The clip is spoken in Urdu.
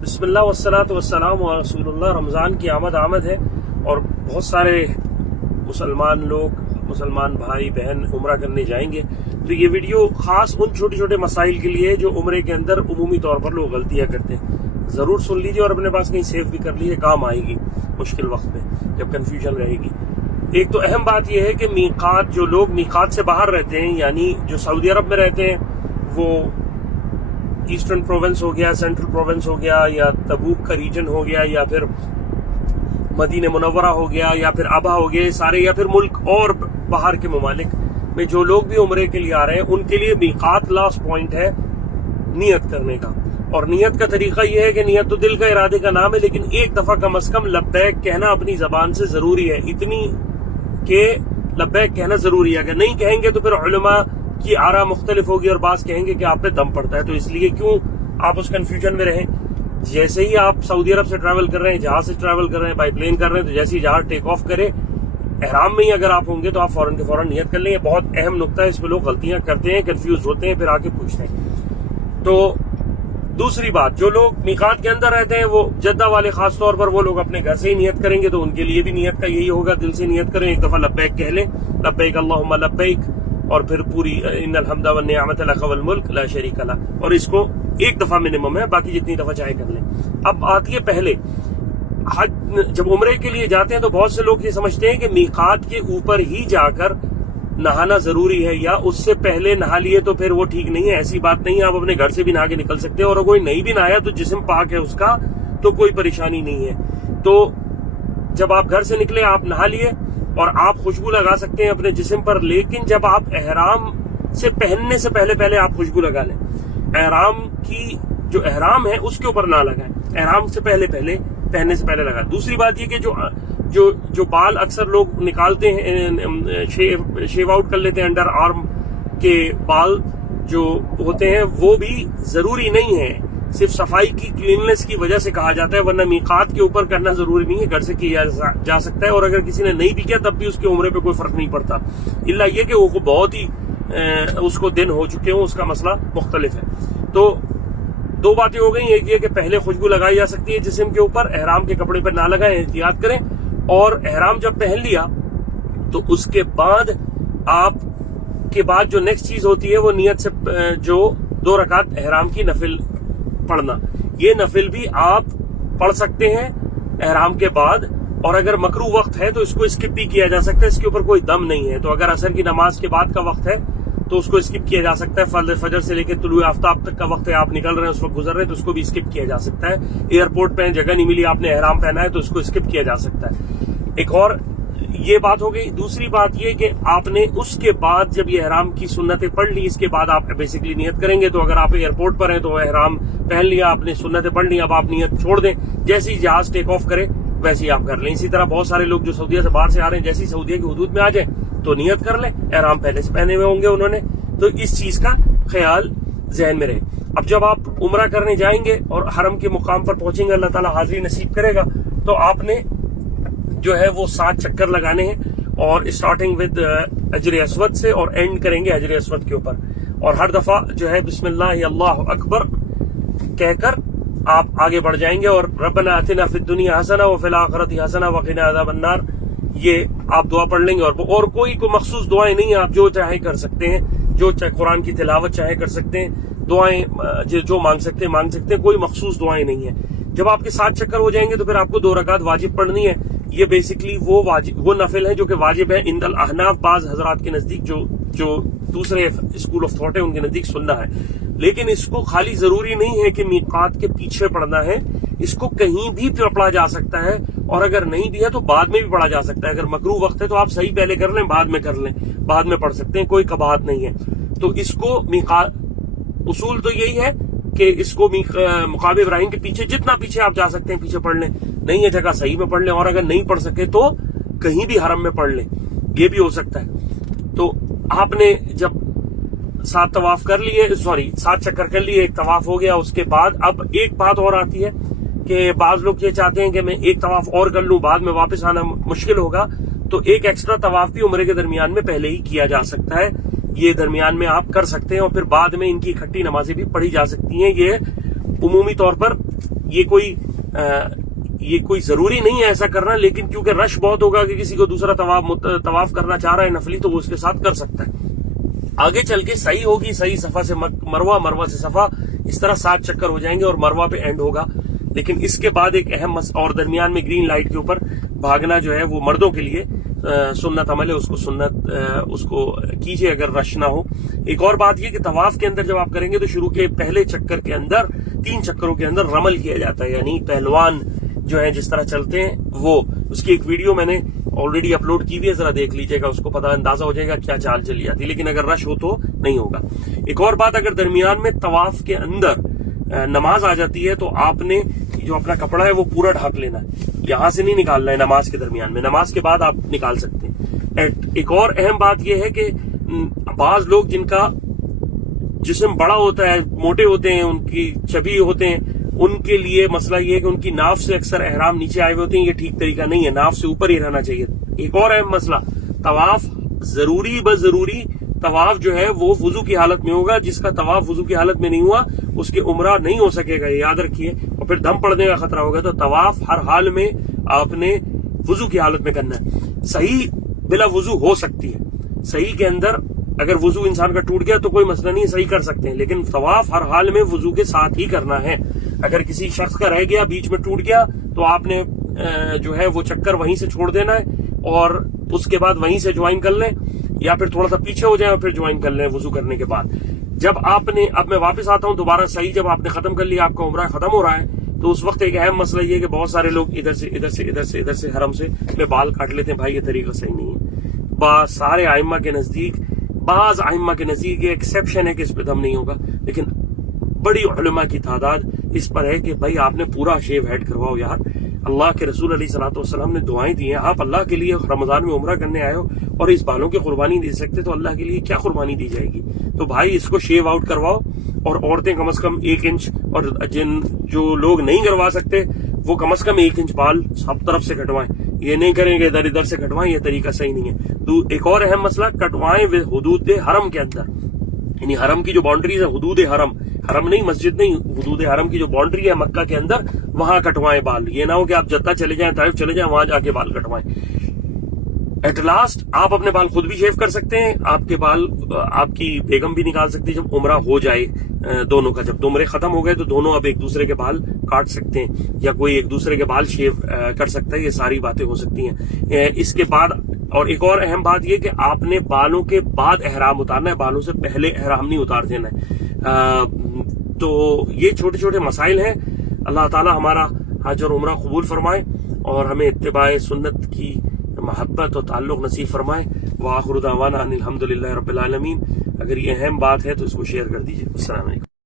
بسم اللہ والصلاۃ والسلام علی رسول اللہ۔ رمضان کی آمد ہے اور بہت سارے مسلمان بھائی بہن عمرہ کرنے جائیں گے، تو یہ ویڈیو خاص ان چھوٹے چھوٹے مسائل کے لیے جو عمرے کے اندر عمومی طور پر لوگ غلطیاں کرتے ہیں۔ ضرور سن لیجیے اور اپنے پاس کہیں سیو بھی کر لیجیے، کام آئے گی مشکل وقت میں جب کنفیوژن رہے گی۔ ایک تو اہم بات یہ ہے کہ میقات، جو لوگ میقات سے باہر رہتے ہیں، یعنی جو سعودی عرب میں رہتے ہیں، وہ ایسٹرن پروونس ہو گیا، سینٹرل پروونس ہو گیا، یا تبوک کا ریجن ہو گیا، یا پھر مدینہ منورہ ہو گیا، یا پھر ابہا ہو گیا سارے، یا پھر ملک اور باہر کے ممالک میں جو لوگ بھی عمرے کے لیے آ رہے ہیں، ان کے لیے میقات لاسٹ پوائنٹ ہے نیت کرنے کا۔ اور نیت کا طریقہ یہ ہے کہ نیت تو دل کا ارادے کا نام ہے، لیکن ایک دفعہ کم از کم لبیک کہنا اپنی زبان سے ضروری ہے، اتنی کہ لبیک کہنا ضروری ہے۔ اگر نہیں کہیں گے تو پھر علماء کی آراء مختلف ہوگی، اور بعض کہیں گے کہ آپ پہ دم پڑتا ہے، تو اس لیے کیوں آپ اس کنفیوژن میں رہیں۔ جیسے ہی آپ سعودی عرب سے ٹریول کر رہے ہیں، جہاز سے ٹریول کر رہے ہیں، بائی پلین کر رہے ہیں، تو جیسے ہی جہاز ٹیک آف کرے، احرام میں ہی اگر آپ ہوں گے تو آپ فوراً کے فوراً نیت کر لیں۔ یہ بہت اہم نقطہ ہے، اس پہ لوگ غلطیاں کرتے ہیں، کنفیوز ہوتے ہیں، پھر آ کے پوچھتے ہیں۔ تو دوسری بات، جو لوگ میقات کے اندر رہتے ہیں، وہ جدہ والے خاص طور پر، وہ لوگ اپنے گھر سے ہی نیت کریں گے، تو ان کے لیے بھی نیت کا یہی ہوگا، دل سے نیت کریں، ایک دفعہ لبیک کہہ لیں، لبیک اللہم لبیک، اور پھر پوری ان الحمد والنعمت لک والملک لا شریک لہ، اور اس کو ایک دفعہ منیمم ہے، باقی جتنی دفعہ چاہے کر لیں۔ اب آتی ہے پہلے حج، جب عمرے کے لیے جاتے ہیں تو بہت سے لوگ یہ سمجھتے ہیں کہ میقات کے اوپر ہی جا کر نہانا ضروری ہے، یا اس سے پہلے نہا لیے تو پھر وہ ٹھیک نہیں ہے۔ ایسی بات نہیں ہے، آپ اپنے گھر سے بھی نہا کے نکل سکتے ہیں، اور کوئی نہیں بھی نہایا تو جسم پاک ہے اس کا، تو کوئی پریشانی نہیں ہے۔ تو جب آپ گھر سے نکلے، آپ نہا لیے، اور آپ خوشبو لگا سکتے ہیں اپنے جسم پر، لیکن جب آپ احرام سے پہننے سے پہلے آپ خوشبو لگا لیں۔ احرام کی جو احرام ہے اس کے اوپر نہ لگائیں، احرام سے پہننے سے پہلے لگائیں۔ دوسری بات یہ کہ جو بال اکثر لوگ نکالتے ہیں، شیو آؤٹ کر لیتے ہیں، انڈر آرم کے بال جو ہوتے ہیں، وہ بھی ضروری نہیں ہے، صرف صفائی کی کلیننس کی وجہ سے کہا جاتا ہے، ورنہ میقات کے اوپر کرنا ضروری نہیں ہے، گھر سے کیا جا سکتا ہے، اور اگر کسی نے نہیں بھی کیا تب بھی اس کے عمرے پہ کوئی فرق نہیں پڑتا، الا یہ کہ وہ بہت ہی اس کو دن ہو چکے ہوں، اس کا مسئلہ مختلف ہے۔ تو دو باتیں ہو گئی، ایک یہ کہ پہلے خوشبو لگائی جا سکتی ہے جسم کے اوپر، احرام کے کپڑے پر نہ لگائیں، احتیاط کریں، اور احرام جب پہن لیا تو اس کے بعد جو نیکسٹ چیز ہوتی ہے وہ نیت سے جو 2 رکعت احرام کی نفل پڑھنا۔ یہ نفل بھی آپ پڑھ سکتے ہیں احرام کے بعد، اور اگر مکروہ وقت ہے تو اس کو اسکپ بھی کیا جا سکتا ہے، اس کے اوپر کوئی دم نہیں ہے۔ تو اگر عصر کی نماز کے بعد کا وقت ہے تو اس کو اسکپ کیا جا سکتا ہے، فجر سے لے کے طلوع آفتاب تک کا وقت ہے، آپ نکل رہے ہیں، اس وقت گزر رہے ہیں، تو اس کو بھی اسکپ کیا جا سکتا ہے۔ ایئرپورٹ پہ جگہ نہیں ملی، آپ نے احرام پہنا ہے، تو اس کو اسکپ کیا جا سکتا ہے۔ ایک اور یہ بات ہو گئی۔ دوسری بات یہ کہ آپ نے اس کے بعد جب یہ احرام کی سنتیں پڑھ لی، اس کے بعد آپ بیسیکلی نیت کریں گے۔ تو اگر آپ ایئرپورٹ پر ہیں تو احرام پہن لیا، آپ نے سنتیں پڑھ لی، اب آپ نیت چھوڑ دیں، جیسے ہی جہاز ٹیک آف کرے ویسے ہی آپ کر لیں۔ اسی طرح بہت سارے لوگ جو سعودیہ سے باہر سے آ رہے ہیں، جیسے ہی سعودیہ کی حدود میں آ جائیں تو نیت کر لیں، احرام پہلے سے پہنے ہوئے ہوں گے انہوں نے، تو اس چیز کا خیال ذہن میں رہے۔ اب جب آپ عمرہ کرنے جائیں گے اور حرم کے مقام پر پہنچیں گے، اللہ تعالیٰ حاضری نصیب کرے گا، تو آپ نے جو ہے وہ 7 چکر لگانے ہیں، اور اسٹارٹنگ ود حجر اسود سے، اور اینڈ کریں گے حجر اسود کے اوپر، اور ہر دفعہ جو ہے بسم اللہ اللہ اکبر کہہ کر آپ آگے بڑھ جائیں گے، اور ربنا آتنا فی الدنیا حسنہ وفی الآخرۃ حسنہ وقنا عذاب النار، یہ آپ دعا پڑھ لیں گے۔ اور کوئی مخصوص دعائیں نہیں ہیں، آپ جو چاہے کر سکتے ہیں، جو چاہے قرآن کی تلاوت چاہے کر سکتے ہیں، دعائیں جو مانگ سکتے ہیں، کوئی مخصوص دعائیں نہیں ہیں۔ جب آپ کے 7 چکر ہو جائیں گے تو پھر آپ کو 2 رکعت واجب پڑھنی ہے۔ یہ بیسیکلی وہ نفل ہے جو کہ واجب ہے عند الاحناف، بعض حضرات کے نزدیک، جو دوسرے اسکول آف تھاٹ ہے ان کے نزدیک سننا ہے، لیکن اس کو خالی ضروری نہیں ہے کہ میقات کے پیچھے پڑھنا ہے، اس کو کہیں بھی پڑھا جا سکتا ہے، اور اگر نہیں بھی ہے تو بعد میں بھی پڑھا جا سکتا ہے۔ اگر مکروہ وقت ہے تو آپ صحیح پہلے کر لیں، بعد میں کر لیں، بعد میں پڑھ سکتے ہیں، کوئی قباحت نہیں ہے۔ تو اس کو اصول تو یہی ہے کہ اس کو مقام ابراہیم کے پیچھے جتنا پیچھے آپ جا سکتے ہیں پیچھے پڑھ لیں، نہیں ہے جگہ صحیح میں پڑھ لیں، اور اگر نہیں پڑھ سکے تو کہیں بھی حرم میں پڑھ لیں، یہ بھی ہو سکتا ہے۔ تو آپ نے جب 7 چکر کر لیے، ایک طواف ہو گیا، اس کے بعد اب ایک بات اور آتی ہے کہ بعض لوگ یہ چاہتے ہیں کہ میں ایک طواف اور کر لوں، بعد میں واپس آنا مشکل ہوگا، تو ایک ایکسٹرا طواف بھی عمرے کے درمیان میں پہلے ہی کیا جا سکتا ہے، یہ درمیان میں آپ کر سکتے ہیں، اور پھر بعد میں ان کی اکٹھی نمازیں بھی پڑھی جا سکتی ہیں۔ یہ عمومی طور پر یہ کوئی ضروری نہیں ہے ایسا کرنا، لیکن کیونکہ رش بہت ہوگا کہ کسی کو دوسرا طواف کرنا چاہ رہا ہے نفلی تو وہ اس کے ساتھ کر سکتا ہے. آگے چل کے صحیح ہوگی، صحیح صفا سے مروہ، مروہ سے صفا، اس طرح 7 چکر ہو جائیں گے اور مروہ پہ اینڈ ہوگا. لیکن اس کے بعد ایک اہم اور درمیان میں گرین لائٹ کے اوپر بھاگنا جو ہے وہ مردوں کے لیے سنت عمل ہے، اس کو کیجئے اگر رش نہ ہو. ایک اور بات یہ کہ طواف کے اندر جب آپ کریں گے تو شروع کے پہلے چکر کے اندر 3 چکروں کے اندر رمل کیا جاتا ہے، یعنی پہلوان جو ہے جس طرح چلتے ہیں وہ. اس کی ایک ویڈیو میں نے آلریڈی اپلوڈ کی ہوئی ہے، ذرا دیکھ لیجئے گا، اس کو پتہ اندازہ ہو جائے گا کیا چال چلی جاتی ہے. لیکن اگر رش ہو تو نہیں ہوگا. ایک اور بات، اگر درمیان میں طواف کے اندر نماز آ جاتی ہے تو آپ نے جو اپنا کپڑا ہے وہ پورا ڈھک لینا ہے، یہاں سے نہیں نکالنا ہے نماز کے درمیان میں، نماز کے بعد آپ نکال سکتے ہیں. ایک اور اہم بات یہ ہے کہ بعض لوگ جن کا جسم بڑا ہوتا ہے، موٹے ہوتے ہیں، ان کی چبی ہوتے ہیں، ان کے لیے مسئلہ یہ ہے کہ ان کی ناف سے اکثر احرام نیچے آئے ہوئے ہوتے ہیں، یہ ٹھیک طریقہ نہیں ہے، ناف سے اوپر ہی رہنا چاہیے. ایک اور اہم مسئلہ، طواف ضروری طواف جو ہے وہ وضو کی حالت میں ہوگا. جس کا طواف وضو کی حالت میں نہیں ہوا اس کے عمرہ نہیں ہو سکے گا، یہ یاد رکھیے، اور پھر دم پڑنے کا خطرہ ہوگا. تو طواف ہر حال میں آپ نے وضو کی حالت میں کرنا ہے. صحیح بلا وضو ہو سکتی ہے، صحیح کے اندر اگر وضو انسان کا ٹوٹ گیا تو کوئی مسئلہ نہیں، صحیح کر سکتے ہیں، لیکن طواف ہر حال میں وضو کے ساتھ ہی کرنا ہے. اگر کسی شخص کا رہ گیا، بیچ میں ٹوٹ گیا، تو آپ نے جو ہے وہ چکر وہیں سے چھوڑ دینا ہے اور اس کے بعد وہیں سے جوائن کر لیں، یا پھر تھوڑا سا پیچھے ہو جائیں اور پھر جوائن کر لیں وضو کرنے کے بعد. جب اب میں واپس آتا ہوں دوبارہ، صحیح جب آپ نے ختم کر لیا، آپ کا عمرہ ختم ہو رہا ہے، تو اس وقت ایک اہم مسئلہ یہ ہے کہ بہت سارے لوگ ادھر سے حرم سے میں بال کاٹ لیتے ہیں. بھائی یہ طریقہ صحیح نہیں ہے. سارے ائمہ کے نزدیک، بعض ائمہ کے نزدیک یہ ایکسیپشن ہے کہ اس پہ دم نہیں ہوگا، لیکن بڑی علماء کی تعداد اس پر ہے کہ بھائی آپ نے پورا شیو ہیڈ کرواؤ یار. اللہ کے رسول علیہ الصلوۃ والسلام نے دعائیں دی ہیں، آپ اللہ کے لیے رمضان میں عمرہ کرنے آئے ہو اور اس بالوں کی قربانی دے سکتے تو اللہ کے لیے کیا قربانی دی جائے گی. تو بھائی اس کو شیو آؤٹ کرواؤ، اور عورتیں کم از کم 1 انچ، اور جو لوگ نہیں کروا سکتے وہ کم از کم 1 انچ بال سب طرف سے کٹوائیں. یہ نہیں کریں گے ادھر سے کٹوائیں، یہ طریقہ صحیح نہیں ہے. تو ایک اور اہم مسئلہ، کٹوائیں حدود حرم کے اندر، یعنی حرم کی جو باؤنڈریز ہے، حدود حرم نہیں، مسجد نہیں، حدود حرم کی جو باؤنڈری ہے مکہ کے اندر، وہاں کٹوائیں بال. یہ نہ ہو کہ آپ جدہ چلے جائیں، طائف چلے جائیں، وہاں جا کے بال کٹوائیں. ایٹ لاسٹ آپ اپنے بال خود بھی شیو کر سکتے ہیں، آپ کے بال آپ کی بیگم بھی نکال سکتی ہے جب عمرہ ہو جائے دونوں کا. جب عمرے ختم ہو گئے تو دونوں اب ایک دوسرے کے بال کاٹ سکتے ہیں، یا کوئی ایک دوسرے کے بال شیو کر سکتا ہے. یہ ساری باتیں ہو سکتی ہیں. اس کے بعد اور ایک اور اہم بات یہ کہ آپ نے بالوں کے بعد احرام اتارنا ہے، بالوں سے پہلے احرام نہیں اتار دینا ہے. تو یہ چھوٹے چھوٹے مسائل ہیں. اللہ تعالی ہمارا حج اور عمرہ قبول فرمائے اور ہمیں اتباع سنت کی محبت اور تعلق نصیب فرمائے. وآخر دعوانا ان الحمدللہ رب العالمین. اگر یہ اہم بات ہے تو اس کو شیئر کر دیجیے. السلام علیکم.